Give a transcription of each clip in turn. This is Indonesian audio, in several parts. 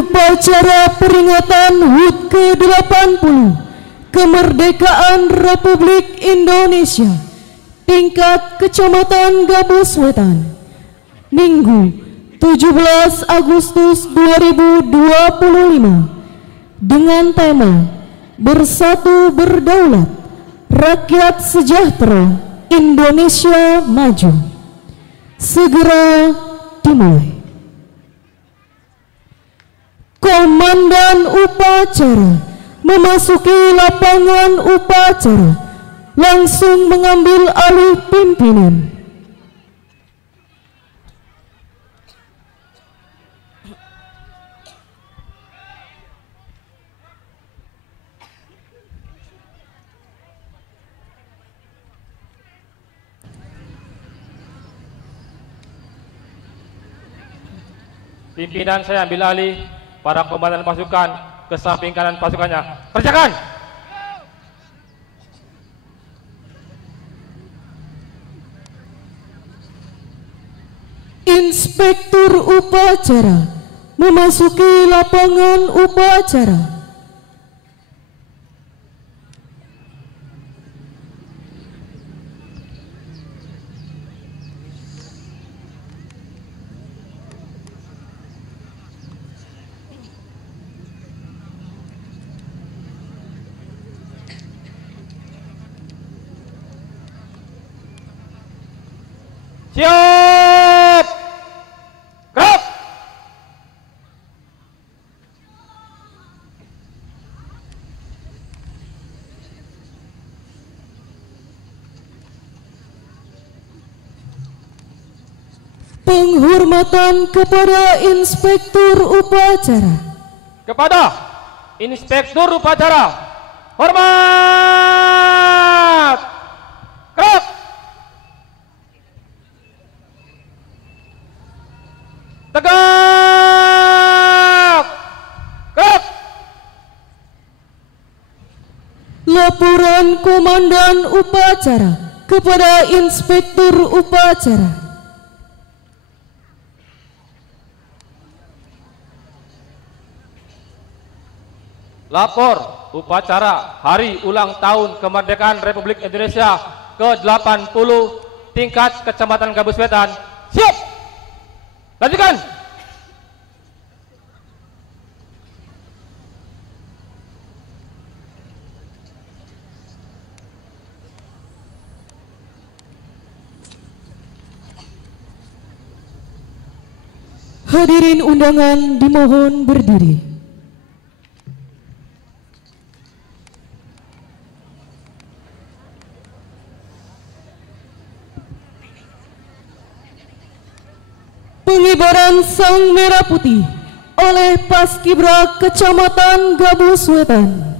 Upacara peringatan HUT ke-80 Kemerdekaan Republik Indonesia tingkat Kecamatan Gabus Wetan, Minggu 17 Agustus 2025 dengan tema Bersatu Berdaulat, Rakyat Sejahtera, Indonesia Maju. Segera dimulai. Komandan upacara memasuki lapangan upacara, langsung mengambil alih pimpinan. Pimpinan saya ambil alih. Para komandan pasukan ke samping kanan pasukannya. Kerjakan! Inspektur upacara memasuki lapangan upacara. Siap! Gerak! Penghormatan kepada Inspektur upacara. Kepada Inspektur upacara, hormat! Gerak! Tegak! Gerak! Laporan Komandan upacara kepada Inspektur upacara. Lapor upacara Hari Ulang Tahun Kemerdekaan Republik Indonesia ke-80 tingkat Kecamatan Gabus Wetan. Siap! Lanjutkan! Hadirin undangan dimohon berdiri. Pengibaran Sang Merah Putih oleh Paskibra Kecamatan Gabus Wetan.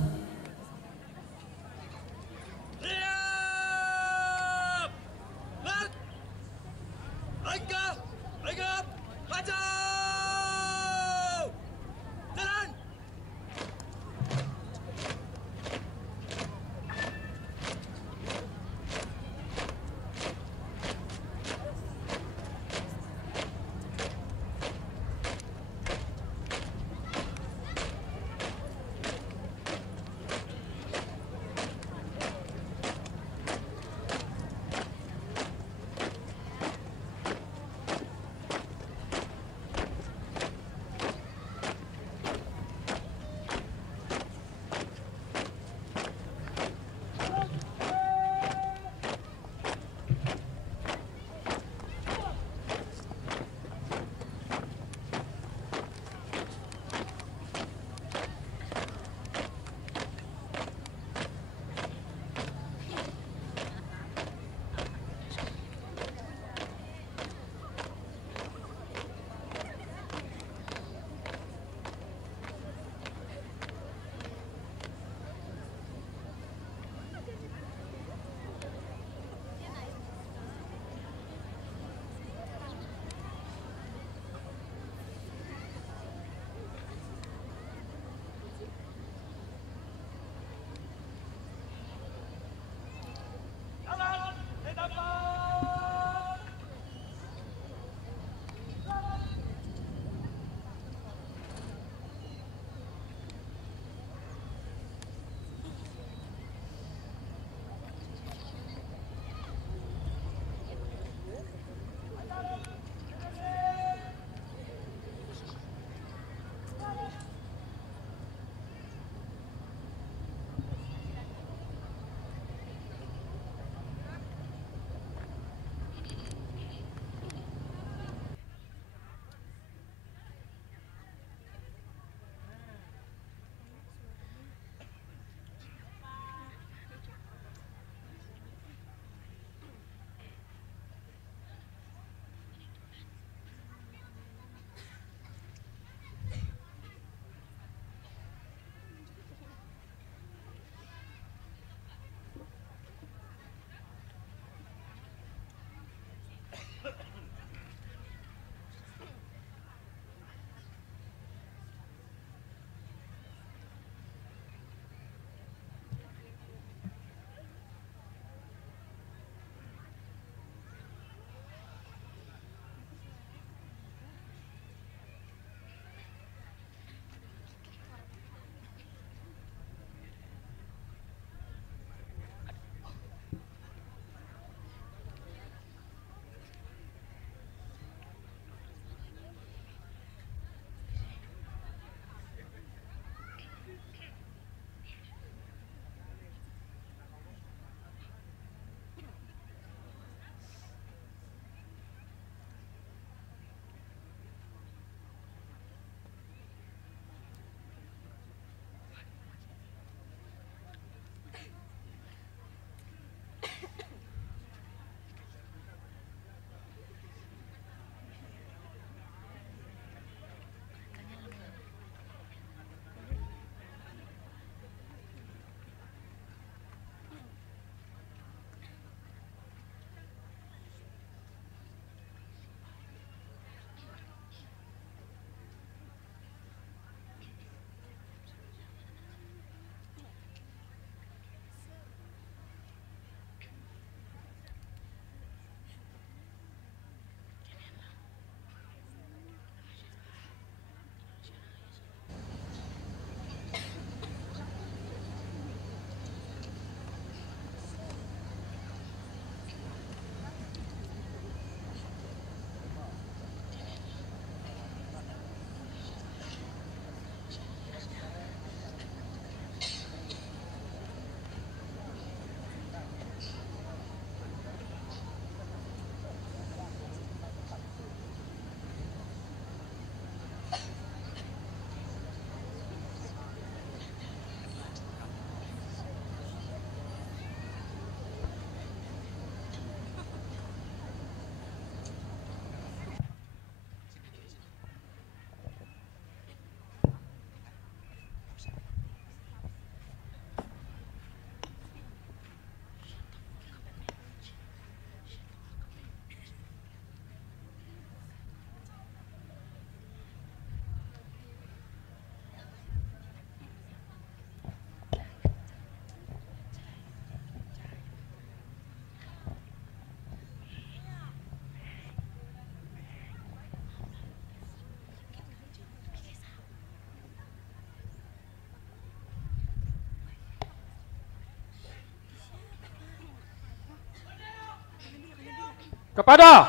Kepada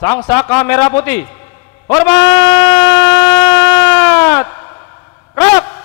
Sang Saka Merah Putih, hormat! Gerak!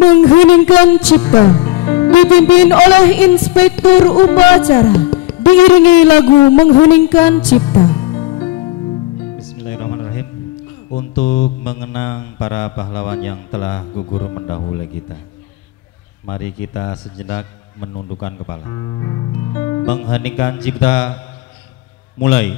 mengheningkan cipta dipimpin oleh Inspektur Upacara diiringi lagu mengheningkan cipta. Bismillahirrahmanirrahim. Untuk mengenang para pahlawan yang telah gugur mendahului kita, mari kita sejenak menundukkan kepala. Mengheningkan cipta mulai.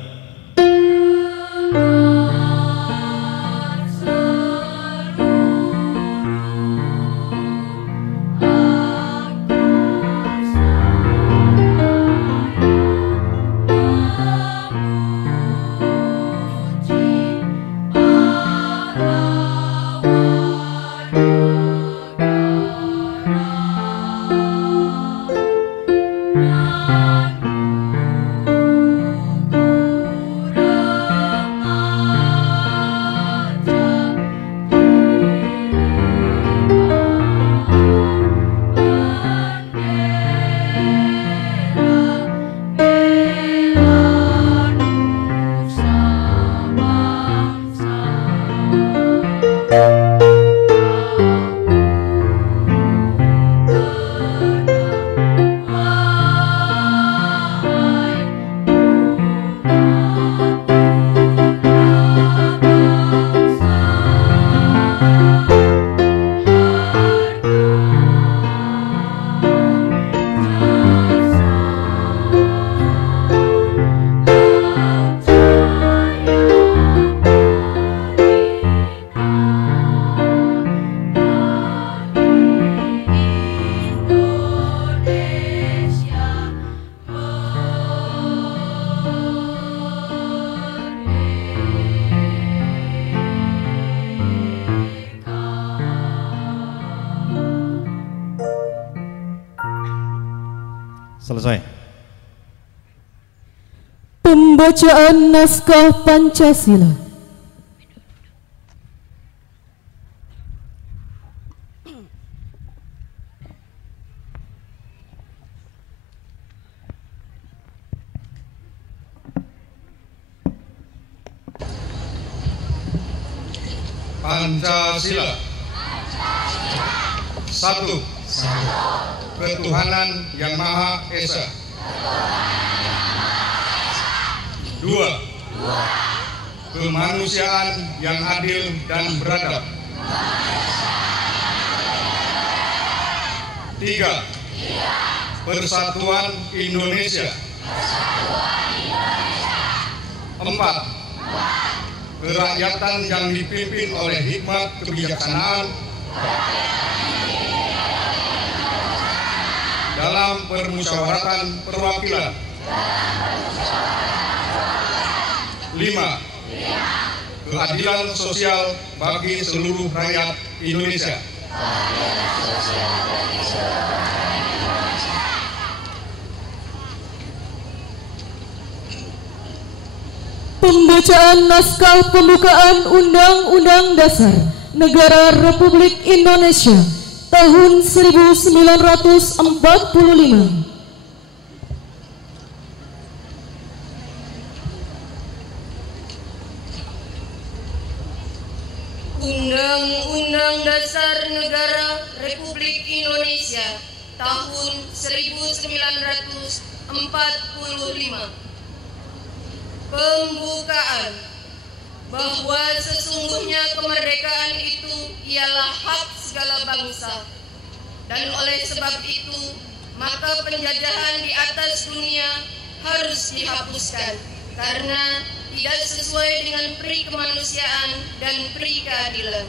Selesai. Pembacaan naskah Pancasila. Pancasila. Satu. Ketuhanan Yang Maha Esa. Dua. Kemanusiaan yang adil dan beradab. Tiga. Persatuan Indonesia. Empat. Kerakyatan yang dipimpin oleh hikmat kebijaksanaan dalam permusyawaratan perwakilan. 5. Keadilan sosial bagi seluruh rakyat Indonesia. Pembacaan naskah pembukaan Undang-Undang Dasar Negara Republik Indonesia tahun 1945. Undang-Undang Dasar Negara Republik Indonesia tahun 1945. Pembukaan. Bahwa sesungguhnya kemerdekaan itu ialah hak segala bangsa, dan oleh sebab itu maka penjajahan di atas dunia harus dihapuskan karena tidak sesuai dengan peri kemanusiaan dan peri keadilan.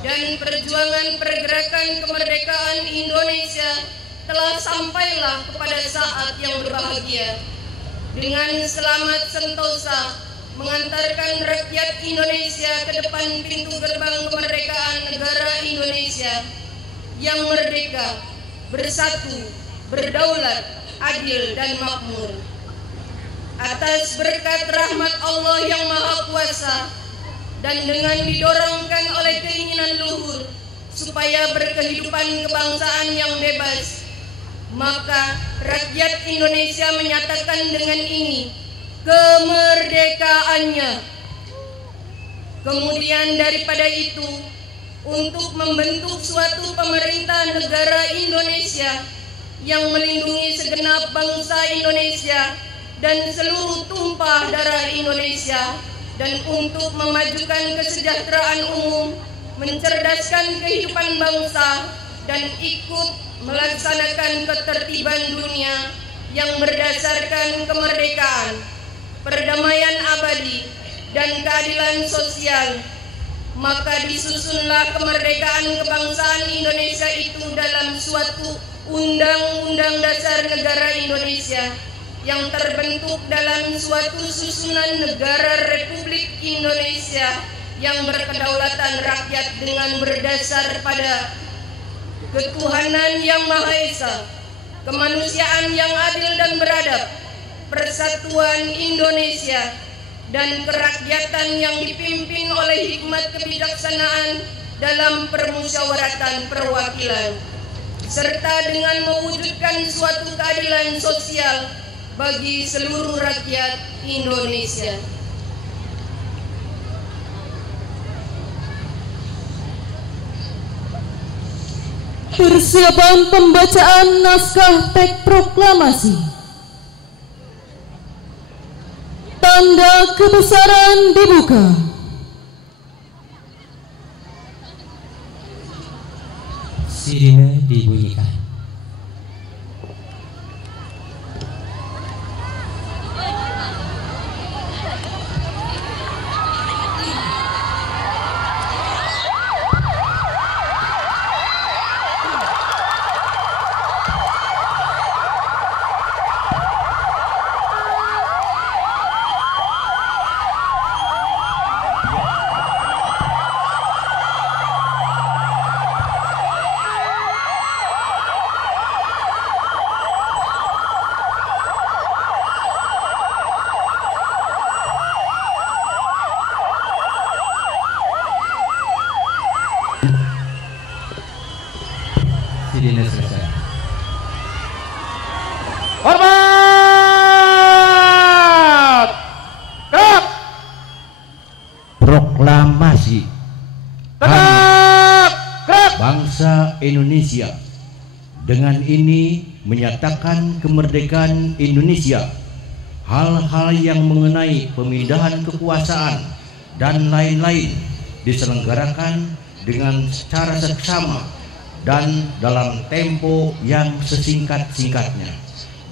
Dan perjuangan pergerakan kemerdekaan Indonesia telah sampailah kepada saat yang berbahagia dengan selamat sentosa mengantarkan rakyat Indonesia ke depan pintu gerbang kemerdekaan negara Indonesia yang merdeka, bersatu, berdaulat, adil, dan makmur. Atas berkat rahmat Allah yang Maha Kuasa dan dengan didorongkan oleh keinginan luhur supaya berkehidupan kebangsaan yang bebas, maka rakyat Indonesia menyatakan dengan ini kemerdekaannya. Kemudian daripada itu, untuk membentuk suatu pemerintah negara Indonesia yang melindungi segenap bangsa Indonesia dan seluruh tumpah darah Indonesia, dan untuk memajukan kesejahteraan umum, mencerdaskan kehidupan bangsa, dan ikut melaksanakan ketertiban dunia yang berdasarkan kemerdekaan, perdamaian abadi, dan keadilan sosial. Maka disusunlah kemerdekaan kebangsaan Indonesia itu dalam suatu Undang-Undang Dasar Negara Indonesia yang terbentuk dalam suatu susunan negara Republik Indonesia yang berkedaulatan rakyat dengan berdasar pada ketuhanan yang Maha Esa, kemanusiaan yang adil dan beradab, persatuan Indonesia, dan kerakyatan yang dipimpin oleh hikmat kebijaksanaan dalam permusyawaratan perwakilan, serta dengan mewujudkan suatu keadilan sosial bagi seluruh rakyat Indonesia. Persiapan pembacaan naskah teks proklamasi. Tanda kebesaran dibuka. Sirine dibunyikan. Sirine selesai. Hormat! Gerak! Proklamasi Tegak! Gerak! bangsa Indonesia dengan ini menyatakan kemerdekaan Indonesia. Hal-hal yang mengenai pemindahan kekuasaan dan lain-lain diselenggarakan dengan secara seksama dan dalam tempo yang sesingkat-singkatnya.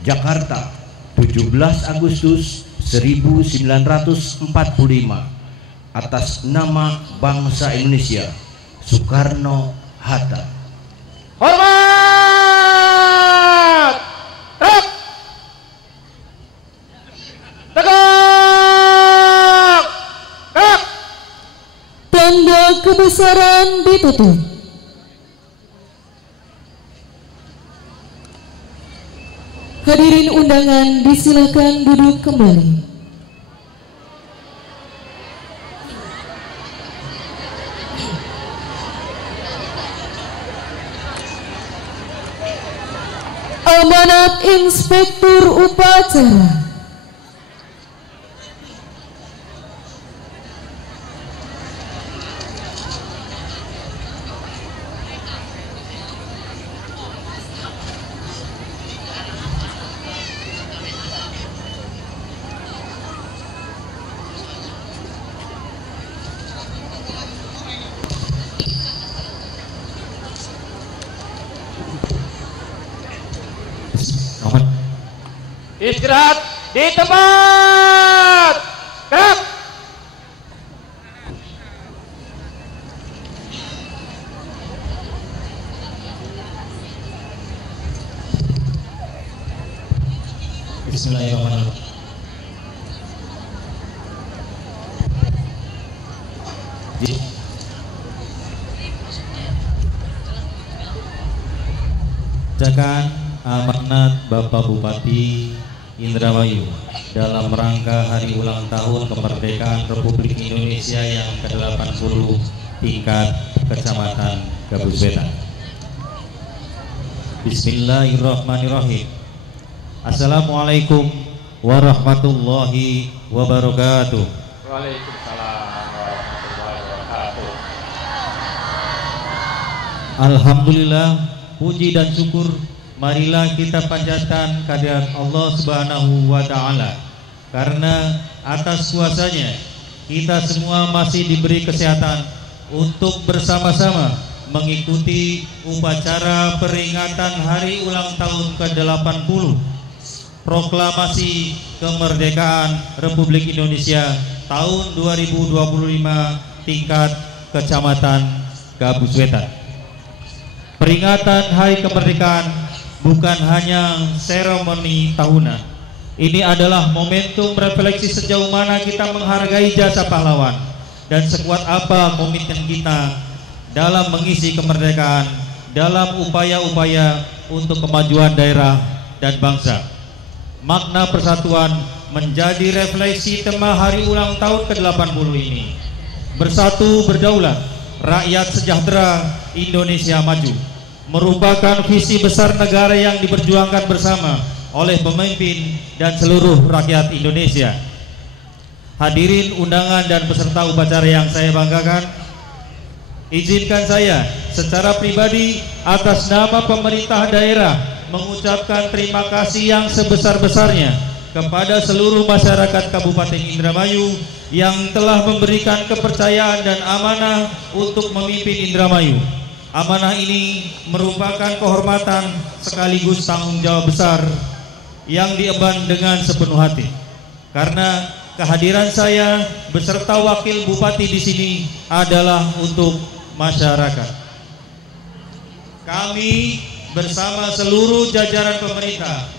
Jakarta, 17 Agustus 1945. Atas nama bangsa Indonesia, Soekarno-Hatta. Hormat! Gerak! Tegak! Gerak! Tanda kebesaran ditutup. Hadirin undangan disilakan duduk kembali. Amanat Inspektur Upacara. Istirahat di tempat. Gerak! Bismillahirrahmanirrahim. Bacakan amanat Bapak Bupati Indramayu dalam rangka hari ulang tahun kemerdekaan Republik Indonesia yang ke-80 tingkat Kecamatan Gabus Wetan. Bismillahirrahmanirrahim. Assalamualaikum warahmatullahi wabarakatuh. Waalaikumsalam warahmatullahi wabarakatuh. Alhamdulillah, puji dan syukur marilah kita panjatkan kehadirat Allah Subhanahu wa taala. Karena atas kuasanya kita semua masih diberi kesehatan untuk bersama-sama mengikuti upacara peringatan hari ulang tahun ke-80 Proklamasi Kemerdekaan Republik Indonesia tahun 2025 tingkat Kecamatan Gabus Wetan. Peringatan Hari Kemerdekaan bukan hanya seremoni tahunan. Ini adalah momentum refleksi sejauh mana kita menghargai jasa pahlawan dan sekuat apa komitmen kita dalam mengisi kemerdekaan, dalam upaya-upaya untuk kemajuan daerah dan bangsa. Makna persatuan menjadi refleksi tema hari ulang tahun ke-80 ini. Bersatu berdaulat, rakyat sejahtera, Indonesia maju, merupakan visi besar negara yang diperjuangkan bersama oleh pemimpin dan seluruh rakyat Indonesia. Hadirin undangan dan peserta upacara yang saya banggakan, izinkan saya secara pribadi atas nama pemerintah daerah mengucapkan terima kasih yang sebesar-besarnya kepada seluruh masyarakat Kabupaten Indramayu yang telah memberikan kepercayaan dan amanah untuk memimpin Indramayu. Amanah ini merupakan kehormatan sekaligus tanggung jawab besar yang diemban dengan sepenuh hati. Karena kehadiran saya beserta wakil bupati di sini adalah untuk masyarakat. Kami bersama seluruh jajaran pemerintah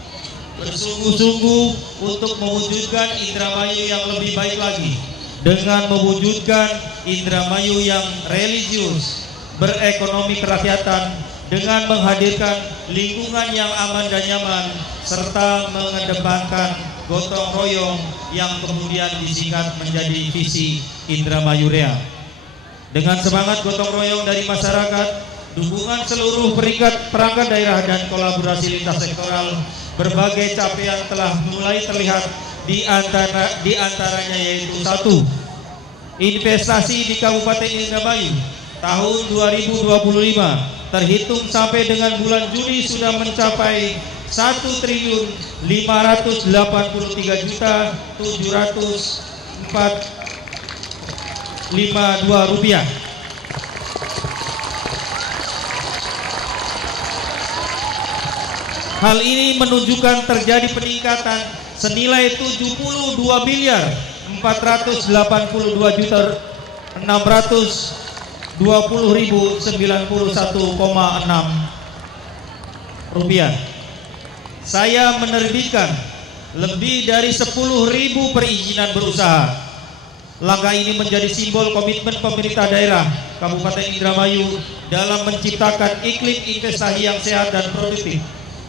bersungguh-sungguh untuk mewujudkan Indramayu yang lebih baik lagi, dengan mewujudkan Indramayu yang religius, berekonomi kerakyatan, dengan menghadirkan lingkungan yang aman dan nyaman, serta mengedepankan gotong royong yang kemudian disingkat menjadi visi Indramayu Real. Dengan semangat gotong royong dari masyarakat, dukungan seluruh perangkat daerah dan kolaborasi lintas sektoral, berbagai capaian telah mulai terlihat di antaranya yaitu 1. Investasi di Kabupaten Indramayu tahun 2025 terhitung sampai dengan bulan Juli sudah mencapai 1.583.704.52 rupiah. Hal ini menunjukkan terjadi peningkatan senilai 72.482.620.091,6 rupiah. Saya menerbitkan lebih dari 10.000 perizinan berusaha. Langkah ini menjadi simbol komitmen pemerintah daerah Kabupaten Indramayu dalam menciptakan iklim investasi yang sehat dan produktif,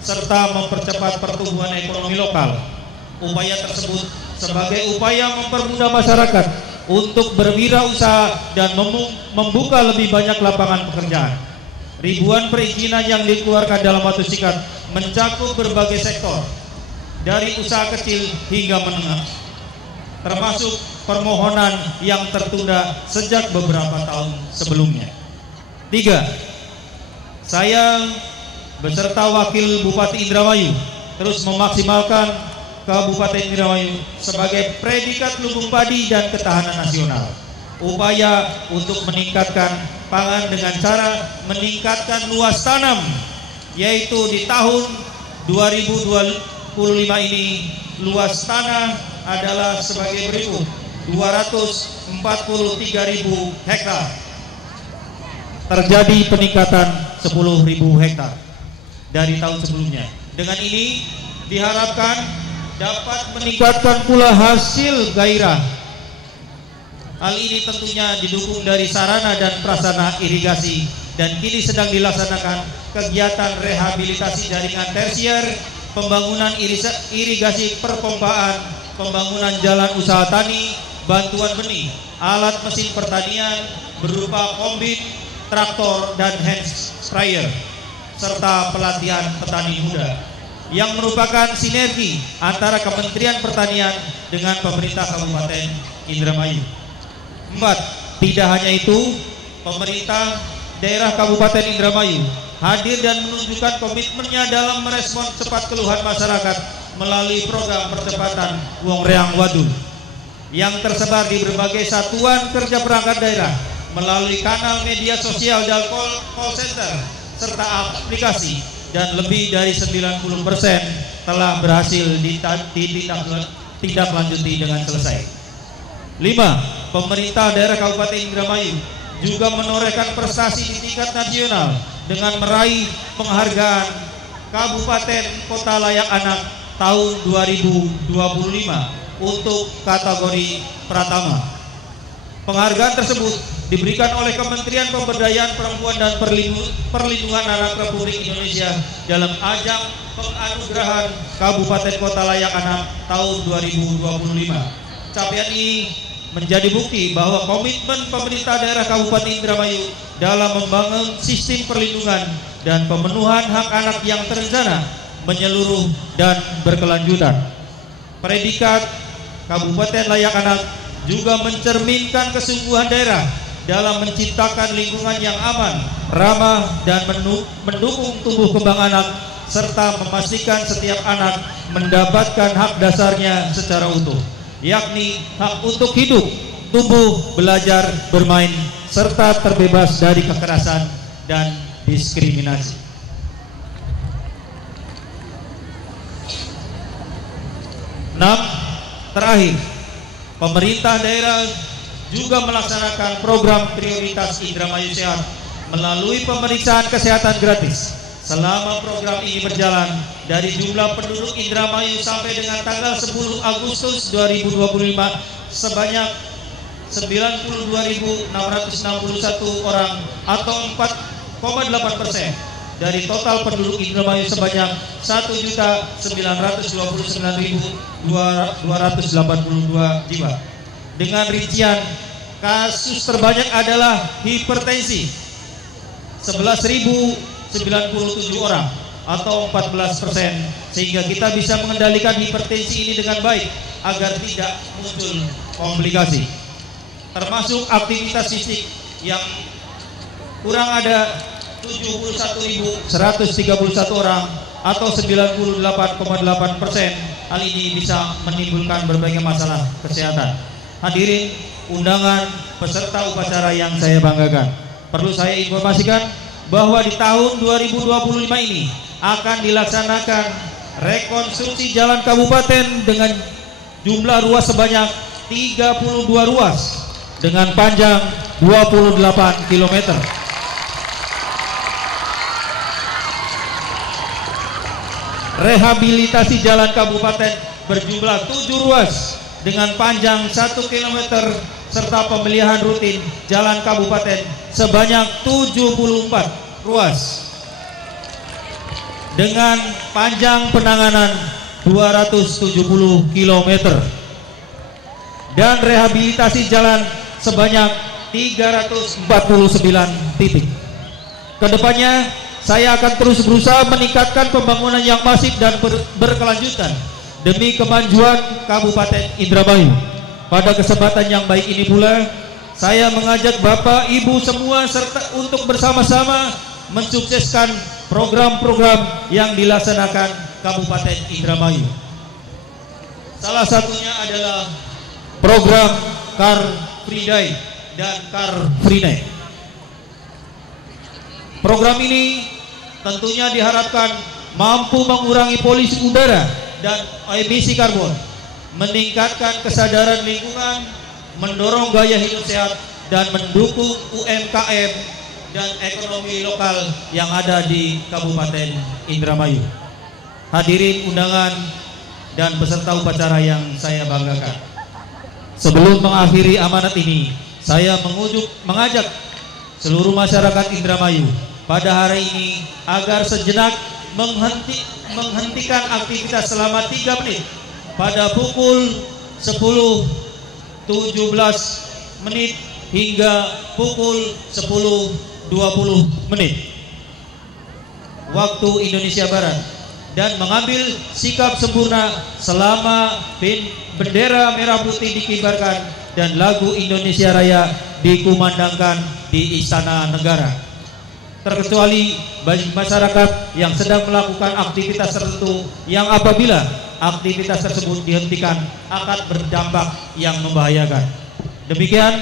serta mempercepat pertumbuhan ekonomi lokal. Upaya tersebut sebagai upaya mempermudah masyarakat untuk berwirausaha dan membuka lebih banyak lapangan pekerjaan. Ribuan perizinan yang dikeluarkan dalam waktu singkat mencakup berbagai sektor, dari usaha kecil hingga menengah, termasuk permohonan yang tertunda sejak beberapa tahun sebelumnya. 3. Saya beserta Wakil Bupati Indramayu terus memaksimalkan Kabupaten Indramayu sebagai predikat lumbung padi dan ketahanan nasional. Upaya untuk meningkatkan pangan dengan cara meningkatkan luas tanam, yaitu di tahun 2025 ini luas tanah adalah sebagai berikut: 243.000 hektar. Terjadi peningkatan 10.000 hektar dari tahun sebelumnya. Dengan ini diharapkan dapat meningkatkan pula hasil gairah. Hal ini tentunya didukung dari sarana dan prasarana irigasi, dan kini sedang dilaksanakan kegiatan rehabilitasi jaringan tersier, pembangunan irigasi perpompaan, pembangunan jalan usaha tani, bantuan benih, alat mesin pertanian berupa kombin, traktor, dan hand sprayer, serta pelatihan petani muda yang merupakan sinergi antara Kementerian Pertanian dengan pemerintah Kabupaten Indramayu. 4. Tidak hanya itu, pemerintah daerah Kabupaten Indramayu hadir dan menunjukkan komitmennya dalam merespon cepat keluhan masyarakat melalui program percepatan Wong Reang Wadul yang tersebar di berbagai satuan kerja perangkat daerah melalui kanal media sosial dan call center serta aplikasi, dan lebih dari 90% telah berhasil ditindaklanjuti dengan selesai. 5. Pemerintah daerah Kabupaten Indramayu juga menorehkan prestasi di tingkat nasional dengan meraih penghargaan Kabupaten Kota Layak Anak tahun 2025 untuk kategori Pratama. Penghargaan tersebut diberikan oleh Kementerian Pemberdayaan Perempuan dan Perlindungan Anak Republik Indonesia dalam ajang penganugerahan Kabupaten Kota Layak Anak tahun 2025. Capaian ini menjadi bukti bahwa komitmen pemerintah daerah Kabupaten Indramayu dalam membangun sistem perlindungan dan pemenuhan hak anak yang terencana, menyeluruh dan berkelanjutan. Predikat Kabupaten Layak Anak juga mencerminkan kesungguhan daerah dalam menciptakan lingkungan yang aman, ramah, dan mendukung tumbuh kembang anak, serta memastikan setiap anak mendapatkan hak dasarnya secara utuh, yakni hak untuk hidup, tumbuh, belajar, bermain, serta terbebas dari kekerasan dan diskriminasi. Terakhir, pemerintah daerah juga melaksanakan program prioritas Indramayu Sehat melalui pemeriksaan kesehatan gratis. Selama program ini berjalan, dari jumlah penduduk Indramayu sampai dengan tanggal 10 Agustus 2025 sebanyak 92.661 orang atau 4,8% dari total penduduk Indramayu sebanyak 1.929.282 jiwa. Dengan rincian kasus terbanyak adalah hipertensi 11.097 orang atau 14%, sehingga kita bisa mengendalikan hipertensi ini dengan baik agar tidak muncul komplikasi. Termasuk aktivitas fisik yang kurang ada 71.131 orang atau 98,8%. Hal ini bisa menimbulkan berbagai masalah kesehatan. Hadirin undangan peserta upacara yang saya banggakan, perlu saya informasikan bahwa di tahun 2025 ini akan dilaksanakan rekonstruksi jalan kabupaten dengan jumlah ruas sebanyak 32 ruas dengan panjang 28 km. Rehabilitasi jalan kabupaten berjumlah 7 ruas dengan panjang 1 km serta pemeliharaan rutin jalan kabupaten sebanyak 74 ruas dengan panjang penanganan 270 km dan rehabilitasi jalan sebanyak 349 titik. Kedepannya saya akan terus berusaha meningkatkan pembangunan yang masif dan berkelanjutan demi kemajuan Kabupaten Indramayu. Pada kesempatan yang baik ini pula, saya mengajak Bapak Ibu semua serta untuk bersama-sama mensukseskan program-program yang dilaksanakan Kabupaten Indramayu. Salah satunya adalah program Car Free Day dan Car Free Night. Program ini tentunya diharapkan mampu mengurangi polusi udara dan emisi karbon, meningkatkan kesadaran lingkungan, mendorong gaya hidup sehat, dan mendukung UMKM dan ekonomi lokal yang ada di Kabupaten Indramayu. Hadirin undangan dan peserta upacara yang saya banggakan, sebelum mengakhiri amanat ini, saya mengajak seluruh masyarakat Indramayu pada hari ini agar sejenak menghentikan aktivitas selama 3 menit pada pukul 10.17 hingga pukul 10.20 waktu Indonesia Barat, dan mengambil sikap sempurna selama bendera merah putih dikibarkan dan lagu Indonesia Raya dikumandangkan di Istana Negara. terkecuali bagi masyarakat yang sedang melakukan aktivitas tertentu yang apabila aktivitas tersebut dihentikan akan berdampak yang membahayakan. Demikian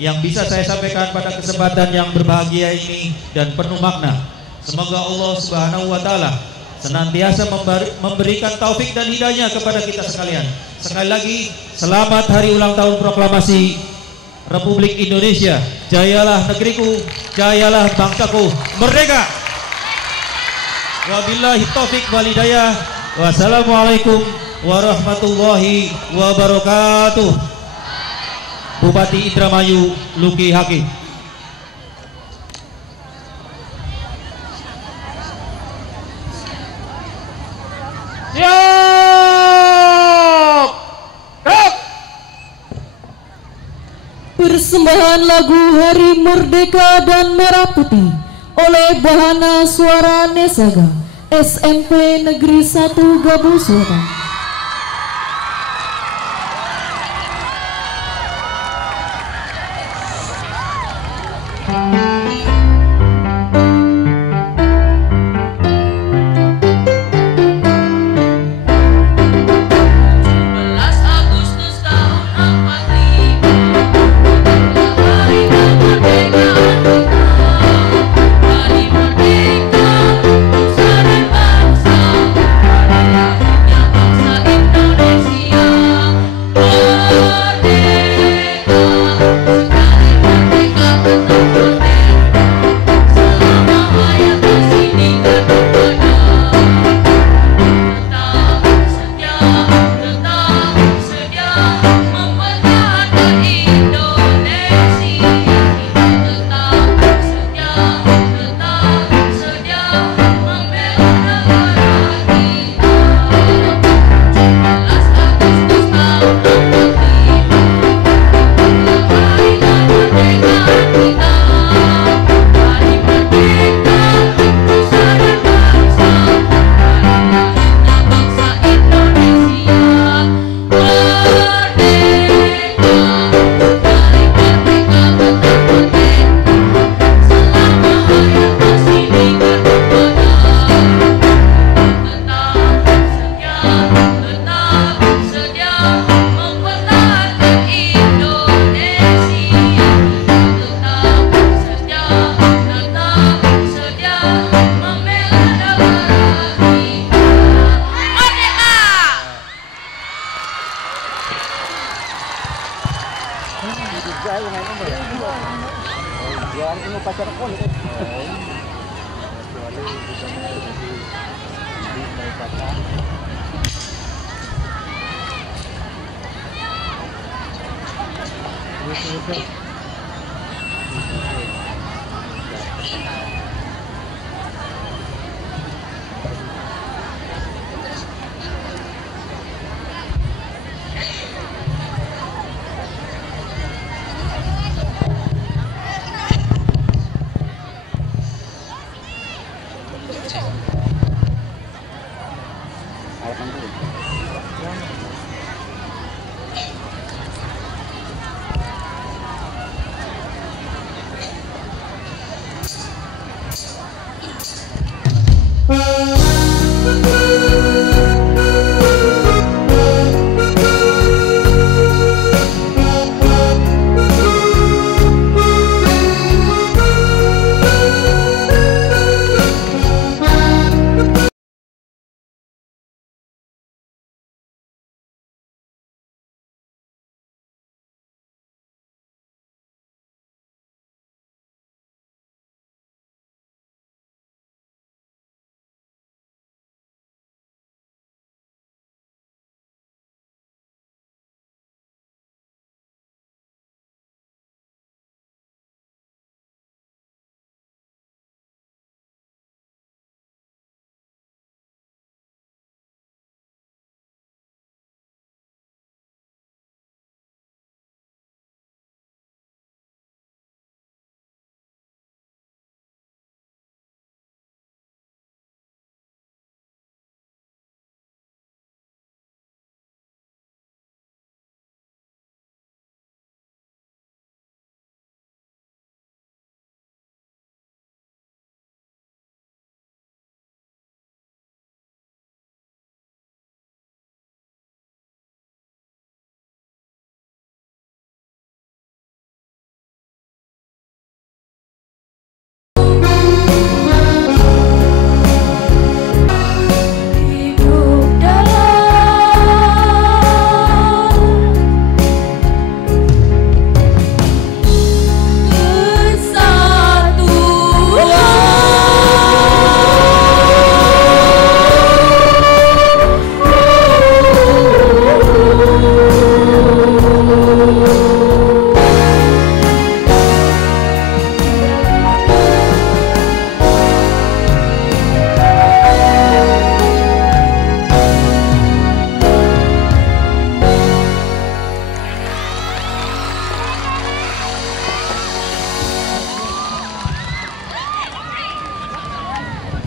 yang bisa saya sampaikan pada kesempatan yang berbahagia ini dan penuh makna. Semoga Allah Subhanahu wa taala senantiasa memberikan taufik dan hidayah kepada kita sekalian. Sekali lagi, selamat hari ulang tahun proklamasi Republik Indonesia. Jayalah negeriku, jayalah bangsaku, merdeka. Wabillahi taufik wal hidayah. Wassalamualaikum warahmatullahi wabarakatuh. Bupati Indramayu Luki Hakim. Persembahan lagu Hari Merdeka dan Merah Putih oleh Bahana Suara Nesaga SMP Negeri 1 Gabus Wetan.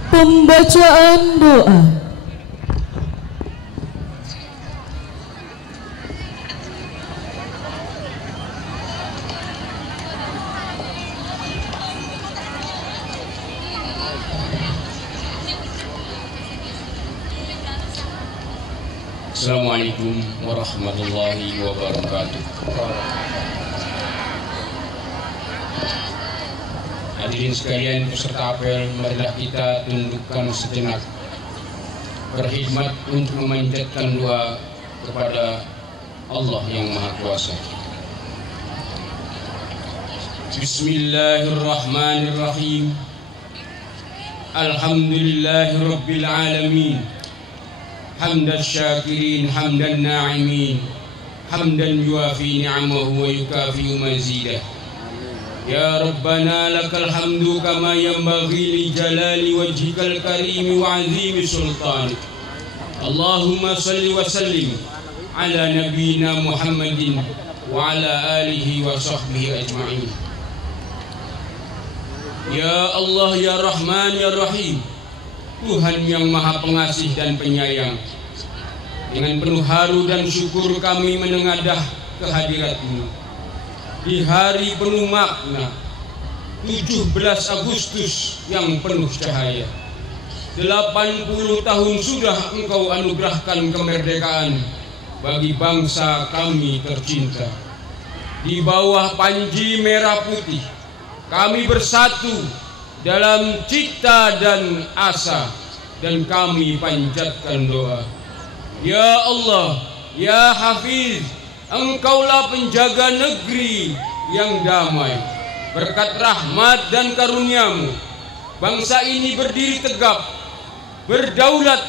Pembacaan doa. Assalamualaikum warahmatullahi wabarakatuh. Hadirin sekalian peserta apel, marilah kita tundukkan sejenak, berkhidmat untuk memanjatkan doa kepada Allah yang Maha Kuasa. Bismillahirrahmanirrahim. Alhamdulillahirabbil alamin. Hamdan syakirin, hamdan na'imin, hamdan yuafi ni'amahu wa yukafi'u mazidah. Ya Rabbana lakal hamdu kama yanbaghi li jalali wajhikal karim wa 'azimi sultanik. Allahumma salli wa sallim ala nabiyyina Muhammadin wa ala alihi wa sahbihi ajma'in. Ya Allah, ya Rahman, ya Rahim, Tuhan yang Maha Pengasih dan Penyayang, dengan penuh haru dan syukur kami menengadah kehadirat-Mu di hari penuh makna 17 Agustus yang penuh cahaya. 80 tahun sudah Engkau anugerahkan kemerdekaan bagi bangsa kami tercinta. Di bawah panji merah putih kami bersatu dalam cita dan asa, dan kami panjatkan doa. Ya Allah, ya Hafiz, Engkaulah penjaga negeri yang damai. Berkat rahmat dan karunia-Mu, bangsa ini berdiri tegap, berdaulat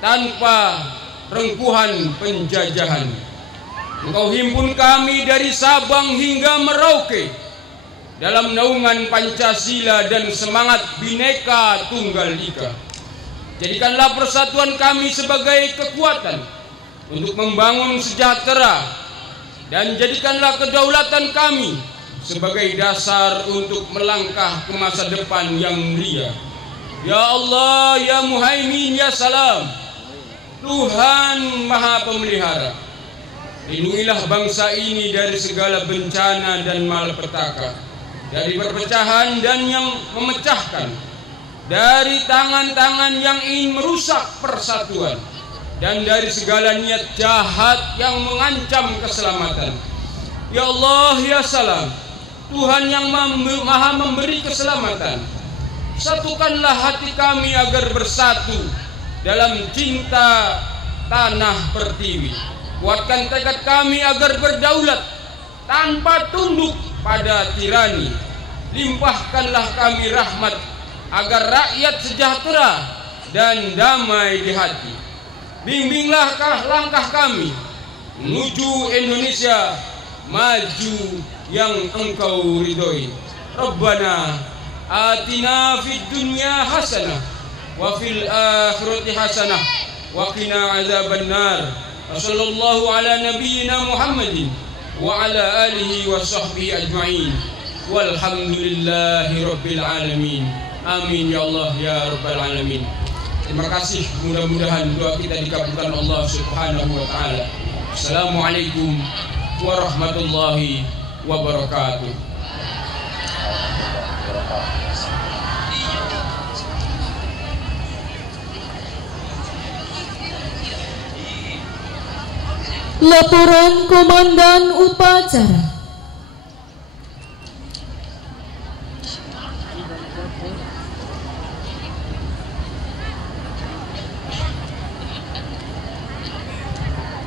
tanpa rengkuhan penjajahan. Engkau himpun kami dari Sabang hingga Merauke dalam naungan Pancasila dan semangat Bhinneka Tunggal Ika. Jadikanlah persatuan kami sebagai kekuatan untuk membangun sejahtera, dan jadikanlah kedaulatan kami sebagai dasar untuk melangkah ke masa depan yang mulia. Ya Allah, ya Muhaimin, ya Salam, Tuhan Maha Pemelihara, lindungilah bangsa ini dari segala bencana dan malapetaka, dari perpecahan dan yang memecahkan, dari tangan-tangan yang ingin merusak persatuan, dan dari segala niat jahat yang mengancam keselamatan. Ya Allah, ya Salam, Tuhan yang Maha memberi keselamatan, satukanlah hati kami agar bersatu dalam cinta tanah pertiwi. Kuatkan tekad kami agar berdaulat tanpa tunduk pada tirani. Limpahkanlah kami rahmat agar rakyat sejahtera dan damai di hati. Bimbinglah langkah kami menuju Indonesia maju yang Engkau ridhoi. Rabbana atina fid dunya hasanah wa fil akhirati hasanah wa qina azabannar. Sallallahu ala nabiyyina Muhammadin wa ala alihi wa sahbihi ajma'in. Walhamdulillahi rabbil alamin. Amin ya Allah ya rabbal alamin. Terima kasih, mudah-mudahan doa kita dikabulkan Allah Subhanahu wa taala. Assalamualaikum warahmatullahi wabarakatuh. Laporan Komandan Upacara.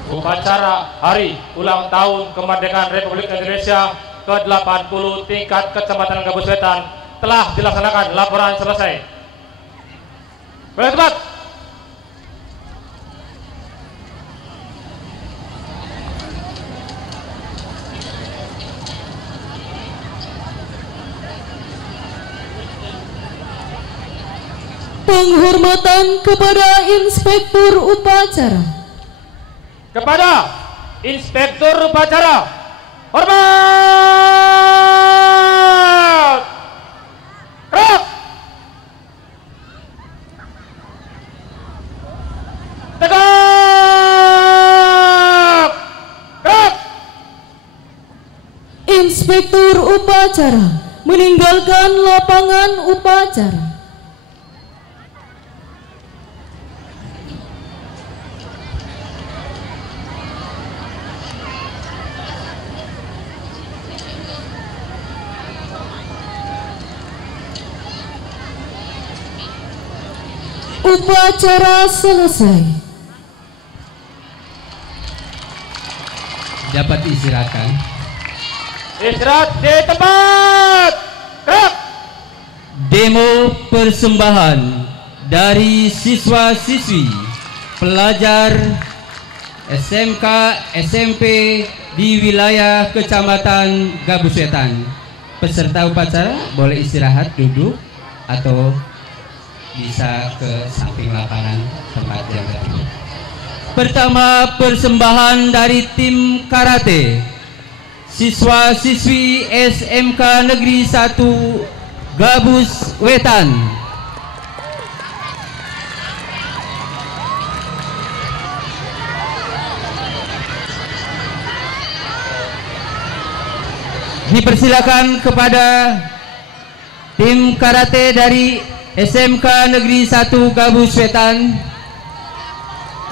Upacara Hari Ulang Tahun Kemerdekaan Republik Indonesia ke-80 tingkat Kecamatan Gabus Wetan telah dilaksanakan. Laporan selesai. Boleh tempat. Penghormatan kepada Inspektur Upacara. Kepada Inspektur Upacara, hormat. Gerak. Inspektur upacara meninggalkan lapangan upacara. Upacara selesai. Dapat diistirahatkan. Istirahat di tempat. Gerak. Demo persembahan dari siswa-siswi pelajar SMK SMP di wilayah Kecamatan Gabus Wetan. Peserta upacara boleh istirahat duduk atau bisa ke samping lapangan tempat yang tadi. Pertama, persembahan dari tim karate siswa-siswi SMK Negeri 1 Gabus Wetan. Dipersilakan kepada tim karate dari SMK Negeri 1 Gabus Wetan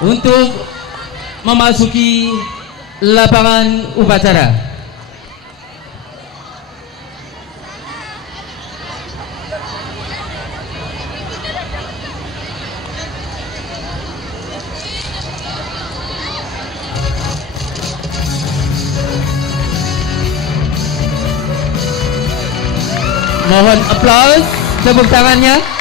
untuk memasuki lapangan upacara. Mohon aplaus, tepuk tangannya.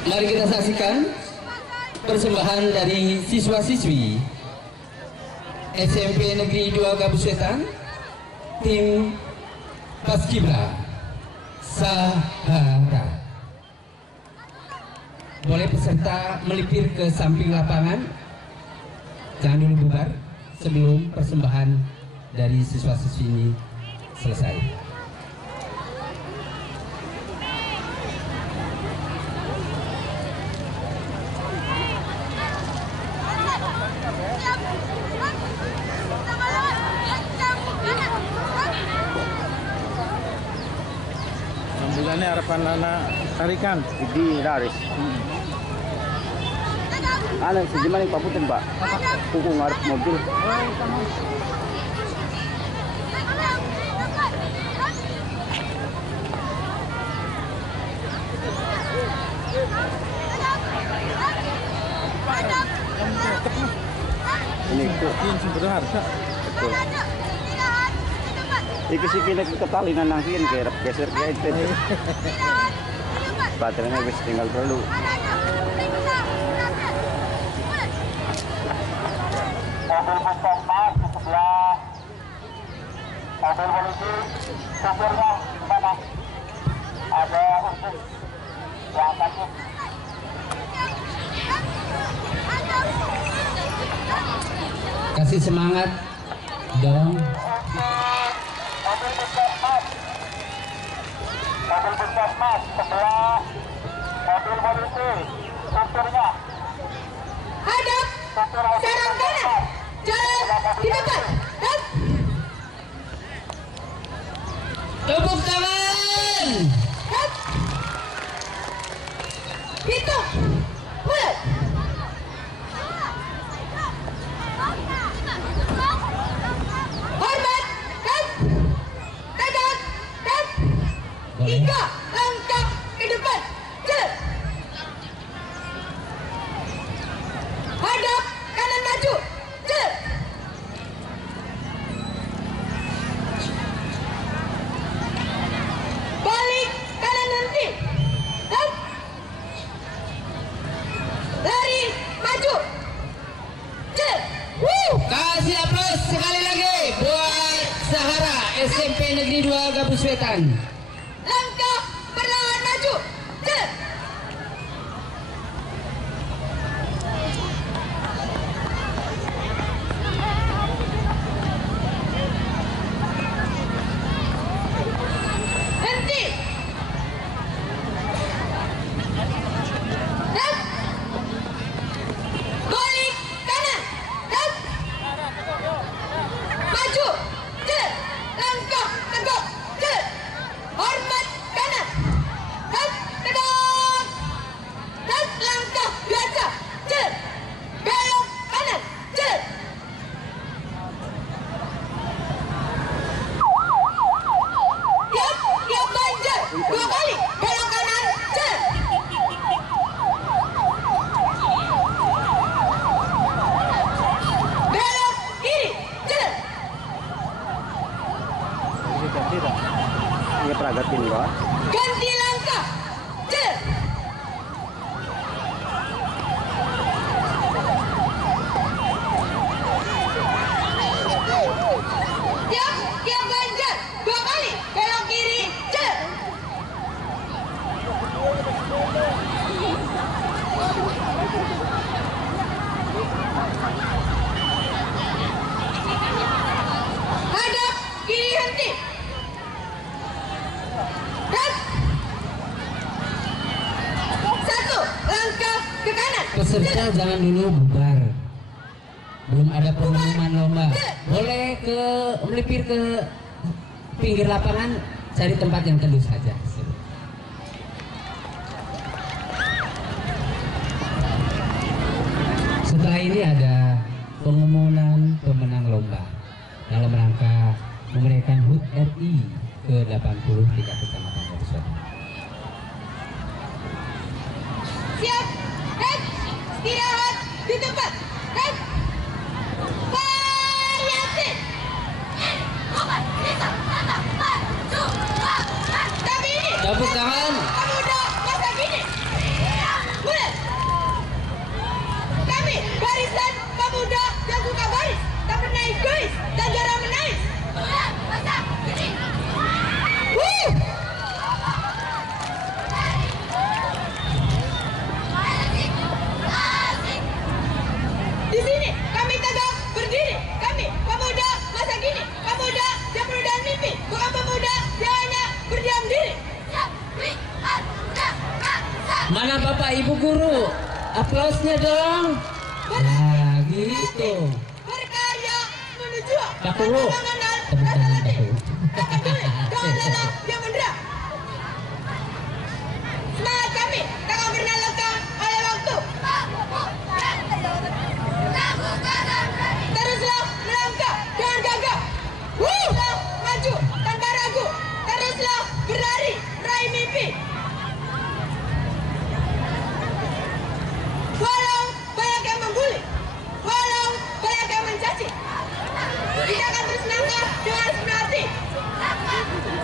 Mari kita saksikan persembahan dari siswa-siswi SMP Negeri 2 Gabus Wetan, tim Paskibra Sahara. Boleh peserta melipir ke samping lapangan, jangan dulu bubar sebelum persembahan dari siswa-siswi ini selesai. Bulannya harapan anak tarikan di laris. Anak sejumlah yang paputin pak, kuku ngarep mobil. Ini itu sumber harga. Betul. Iki sih kini ketalinan nangkin kayak geser kayak itu. Baterainya wis tinggal dulu. Mobil puskesmas di sebelah mobil polisi, sopirnya mana? Ada usus yang sakit. Kasih semangat dong. Mobil puskesmas sebelah mobil polisi, sopirnya. Hadap, serang kanan, jalan di depan, dan Tepuk tangan. hitung, mulai. Hormat, dan tegak, dan 3 langkah ke depan, jalan. Hadap kanan maju, jalan. Balik kanan nanti, dan lari maju, jalan. Kasih aplaus sekali lagi buat Sahara SMP Negeri 2 Gabus Wetan. Langkah perlahan maju, jalan. Henti. Dan balik kanan, dan maju, jalan. Langkah tegak, jalan. Hormat kanan, dan tegak, dan langkah biasa, jalan. Belok kanan, jalan. Tiap banjir 2 kali, belok kanan, jalan. Belok kiri, jalan. Tidak. Ini peragatin pak. Ganti langkah, jalan. Tiap banjir 2 kali, belok kiri, jalan. Hadap kiri, henti. Dan 1 langkah ke kanan. Peserta jangan dulu bubar. Belum ada pengumuman lomba. Boleh melipir ke pinggir lapangan, cari tempat yang teduh saja. Setelah ini ada pengumuman pemenang lomba dalam rangka memberikan HUT RI ke-80 tingkat kecamatan Gabus Wetan. Siap, dan istirahat di tempat, dan variasi. Tapi ini Tepuk tangan. pemuda masa kini. Bapak Ibu guru, aplausnya dong. Nah, gitu. Berkarya menuju penanganan yang benar. Semangat kami takkan pernah lekang oleh waktu. Teruslah melangkah dengan gagah. Teruslah maju tanpa ragu. Teruslah berlari meraih mimpi. Walau banyak yang membuli, walau banyak yang mencaci, kita akan terus melangkah dengan sepenuh hati.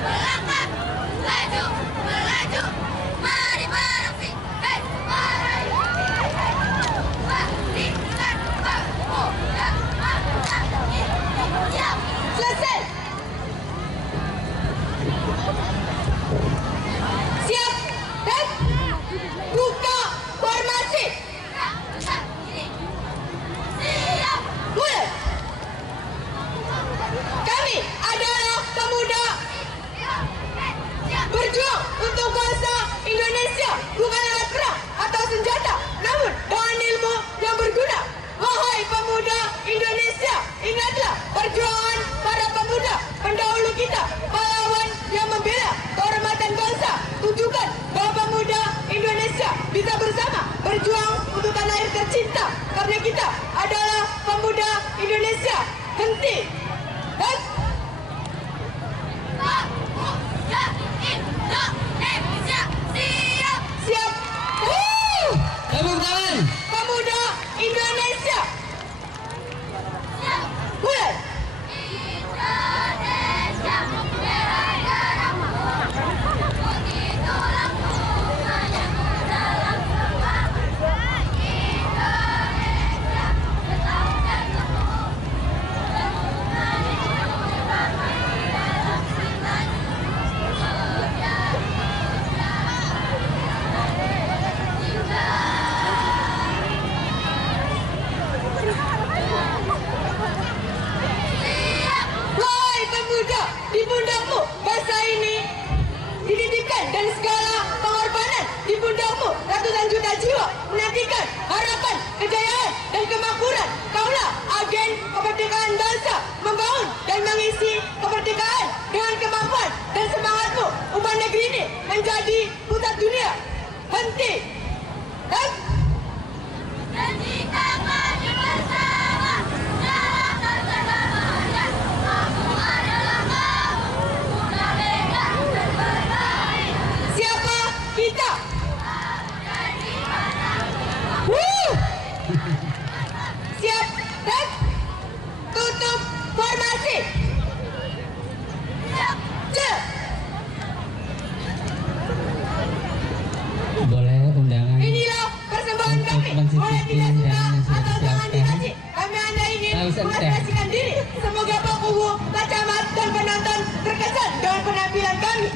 Melangkah, melaju, melaju, mari beraksi. Selesai. Siap dan buka formasi. Mulai. Kami adalah pemuda berjuang untuk bangsa Indonesia, bukan alat perang atau senjata, namun dengan ilmu yang berguna. Wahai pemuda Indonesia, ingatlah perjuangan para pemuda pendahulu kita, pahlawan yang membela kehormatan bangsa. Tunjukkan bahwa pemuda Indonesia bisa bersama berjuang untuk tanah air tercinta, karena kita adalah pemuda Indonesia. Henti. Dan siap. Tepuk tangan. Pemuda Indonesia. Mulai. Di pundakmu bangsa ini dititipkan, dan segala pengorbanan di pundakmu ratusan juta jiwa menantikan harapan, kejayaan, dan kemakmuran. Kaulah agen kemerdekaan bangsa, membangun dan mengisi kemerdekaan dengan kemampuan dan semangatmu. Ubah negeri ini menjadi pusat dunia. Henti. Dan kita maju bersama dalam kebersamaan. Kamu adalah kamu, muda beda dan berbaik. Siapa kita? Siap dan tutup formasi. Boleh undangan. Inilah persembahan kami. Boleh tidak suka atau jangan dikasih. Kami Anda ingin mengapresiasikan diri. Semoga Pak Kubu, Pak Camat, dan penonton terkesan dengan penampilan kami.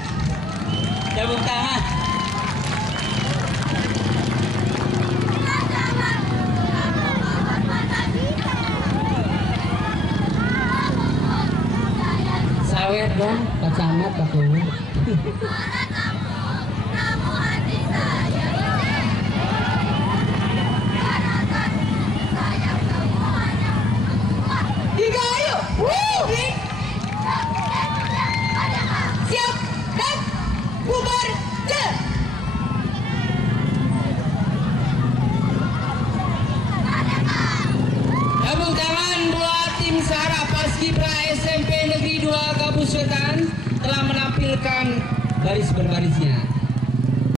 Tepuk tangan. Sawet dong, Pak Camat, Pak Kubu. Siap dan bubar jalan. Tepuk tangan buat tim Sarah Paskibra SMP Negeri 2 Gabus Wetan telah menampilkan baris berbarisnya.